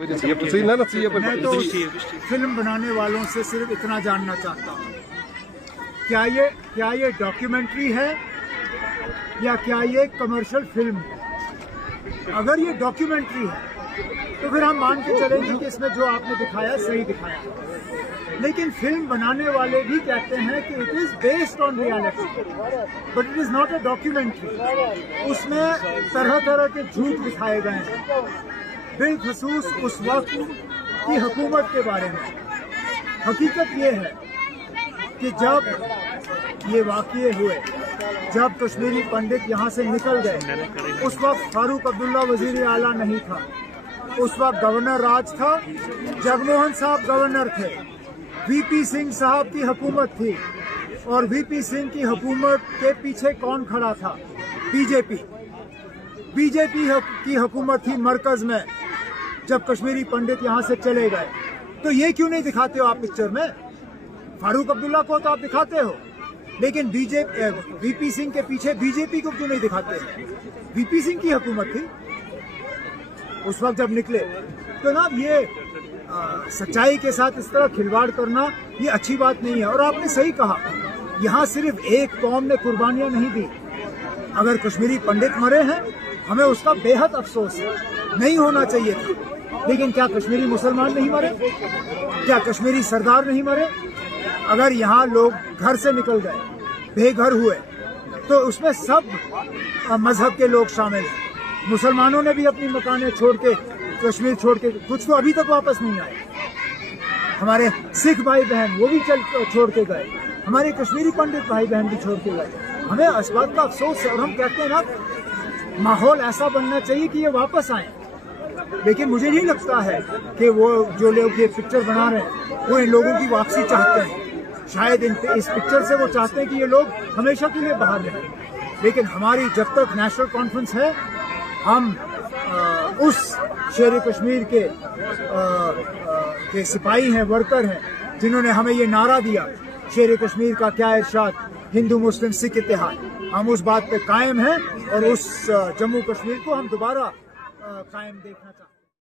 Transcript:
मैं तो फिल्म बनाने वालों से सिर्फ इतना जानना चाहता हूँ, क्या ये डॉक्यूमेंट्री है या क्या ये कमर्शियल फिल्म है? अगर ये डॉक्यूमेंट्री है तो फिर हम मान के चलेंगे कि इसमें जो आपने दिखाया सही दिखाया, लेकिन फिल्म बनाने वाले भी कहते हैं कि it is based on reality but it is not a documentary. उसमें तरह तरह के झूठ दिखाए गए हैं, बिलखसूस उस वक्त की हुकूमत के बारे में। हकीकत ये है कि जब ये वाक़ये हुए, जब कश्मीरी पंडित यहाँ से निकल गए, उस वक्त फारूक अब्दुल्ला वजीर आला नहीं था, उस वक्त गवर्नर राज था, जगमोहन साहब गवर्नर थे, वीपी सिंह साहब की हुकूमत थी। और वीपी सिंह की हुकूमत के पीछे कौन खड़ा था? बीजेपी की हुकूमत थी मरकज में जब कश्मीरी पंडित यहाँ से चले गए। तो ये क्यों नहीं दिखाते हो आप पिक्चर में? फारूक अब्दुल्ला को तो आप दिखाते हो, लेकिन वीपी सिंह के पीछे बीजेपी को क्यों नहीं दिखाते? वीपी सिंह की हुकूमत थी उस वक्त जब निकले। तो ना ये सच्चाई के साथ इस तरह खिलवाड़ करना ये अच्छी बात नहीं है। और आपने सही कहा, यहाँ सिर्फ एक कौम ने कुर्बानियां नहीं दी। अगर कश्मीरी पंडित मरे हैं, हमें उसका बेहद अफसोस है, नहीं होना चाहिए था। लेकिन क्या कश्मीरी मुसलमान नहीं मरे? क्या कश्मीरी सरदार नहीं मरे? अगर यहाँ लोग घर से निकल गए, बेघर हुए, तो उसमें सब मजहब के लोग शामिल हैं। मुसलमानों ने भी अपनी मकानें छोड़ के, कश्मीर छोड़ के, कुछ तो अभी तक वापस नहीं आए। हमारे सिख भाई बहन वो भी छोड़ के गए, हमारे कश्मीरी पंडित भाई बहन भी छोड़ के गए। हमें इस बात का अफसोस है और हम कहते हैं ना, माहौल ऐसा बनना चाहिए कि ये वापस आए। लेकिन मुझे नहीं लगता है कि वो जो लोग ये पिक्चर बना रहे हैं वो इन लोगों की वापसी चाहते हैं। शायद इस पिक्चर से वो चाहते हैं कि ये लोग हमेशा के लिए बाहर रहें। लेकिन हमारी जब तक नेशनल कॉन्फ्रेंस है, हम उस शेर कश्मीर के सिपाही हैं, वर्कर हैं, जिन्होंने हमें ये नारा दिया, शेर कश्मीर का क्या इरशाद, हिंदू मुस्लिम सिख इत्तेहाद। हम उस बात पे कायम हैं और उस जम्मू कश्मीर को हम दोबारा कायम देखना चाहते हैं।